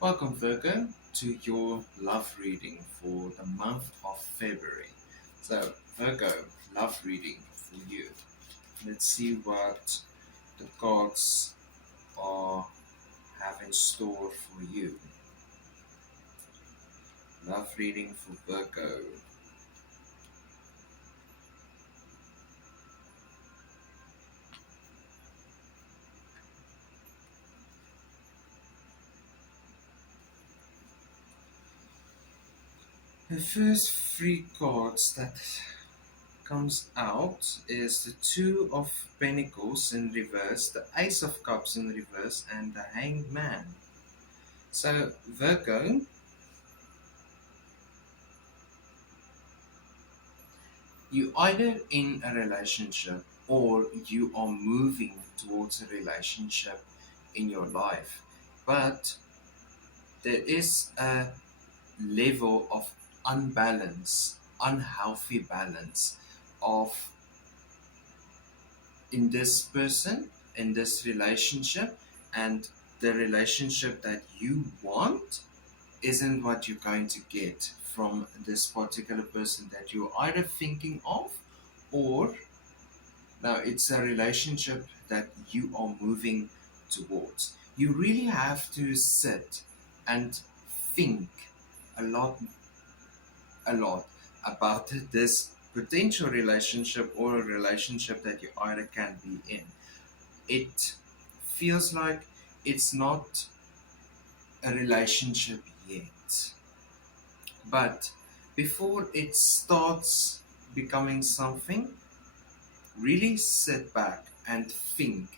Welcome, Virgo, to your love reading for the month of February. So, Virgo, love reading for you. Let's see what the cards are have in store for you. Love reading for Virgo. The first three cards that comes out is the Two of Pentacles in reverse, the Ace of Cups in reverse, and the Hanged Man. So, Virgo, you either in a relationship or you are moving towards a relationship in your life, but there is a level of unbalance, unhealthy balance of in this person, in this relationship, and the relationship that you want isn't what you're going to get from this particular person that you're either thinking of, or now it's a relationship that you are moving towards. You really have to sit and think a lot, a lot about this potential relationship or a relationship that you either can be in. It feels like it's not a relationship yet. But before it starts becoming something, really sit back and think,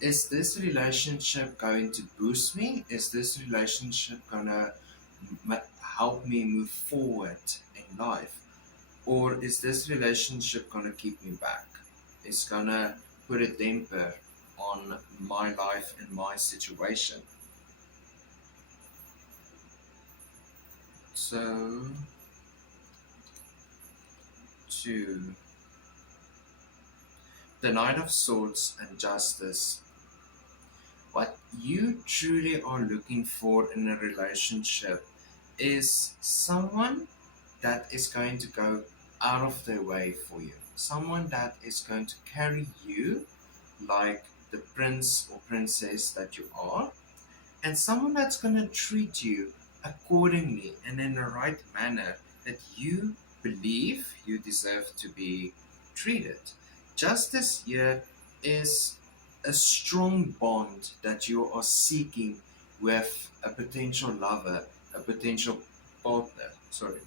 is this relationship going to boost me? Is this relationship going to help me move forward in life? Or is this relationship going to keep me back? It's going to put a damper on my life and my situation. So, two, the Knight of Swords and Justice. What you truly are looking for in a relationship is someone that is going to go out of their way for you, someone that is going to carry you like the prince or princess that you are, and someone that's going to treat you accordingly and in the right manner that you believe you deserve to be treated. Justice here is a strong bond that you are seeking with a potential lover, a potential partner. Sorry.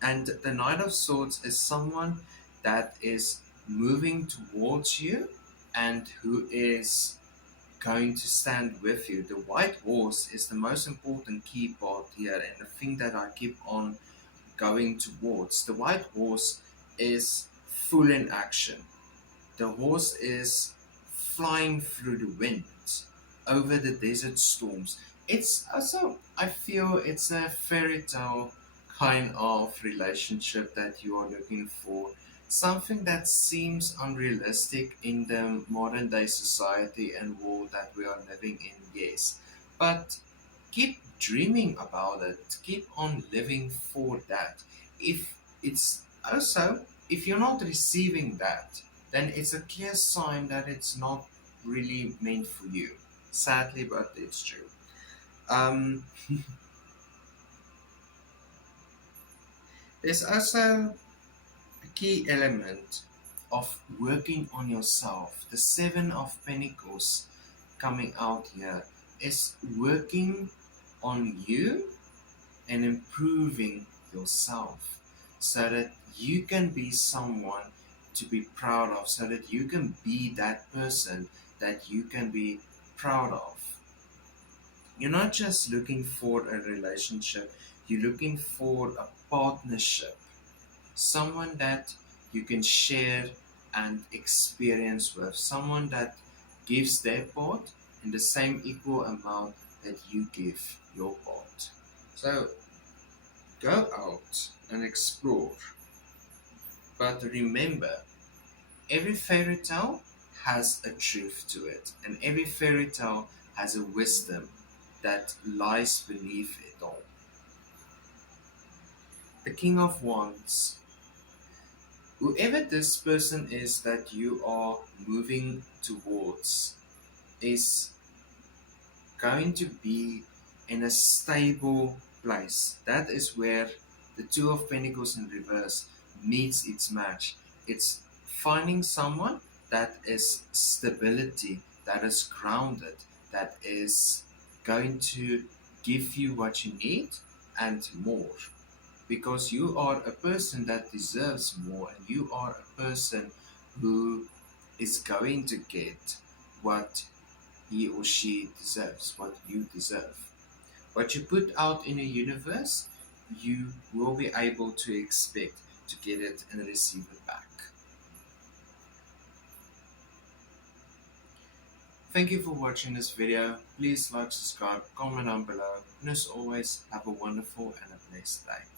And the Knight of Swords is someone that is moving towards you and who is going to stand with you. The white horse is the most important key part here, and the thing that I keep on going towards. The white horse is full in action. The horse is flying through the wind over the desert storms. It's also, I feel, it's a fairy tale kind of relationship that you are looking for. Something that seems unrealistic in the modern day society and world that we are living in, yes. But keep dreaming about it, keep on living for that. If it's also, if you're not receiving that, then it's a clear sign that it's not really meant for you. Sadly, but it's true. Um, there's also a key element of working on yourself. The Seven of Pentacles coming out here is working on you and improving yourself so that you can be someone to be proud of, so that you can be that person that you can be proud of. You're not just looking for a relationship, you're looking for a partnership, someone that you can share and experience with, someone that gives their part in the same equal amount that you give your part. So go out and explore. But remember, every fairy tale has a truth to it, and every fairy tale has a wisdom. that lies beneath it all. The King of Wands. Whoever this person is that you are moving towards is going to be in a stable place. That is where the Two of Pentacles in reverse meets its match. It's finding someone that is stability, that is grounded, that is going to give you what you need and more. Because you are a person that deserves more, and you are a person who is going to get what he or she deserves, what you deserve. What you put out in the universe, you will be able to expect to get it and receive it back. Thank you for watching this video. Please like, subscribe, comment down below, and as always, have a wonderful and a blessed day.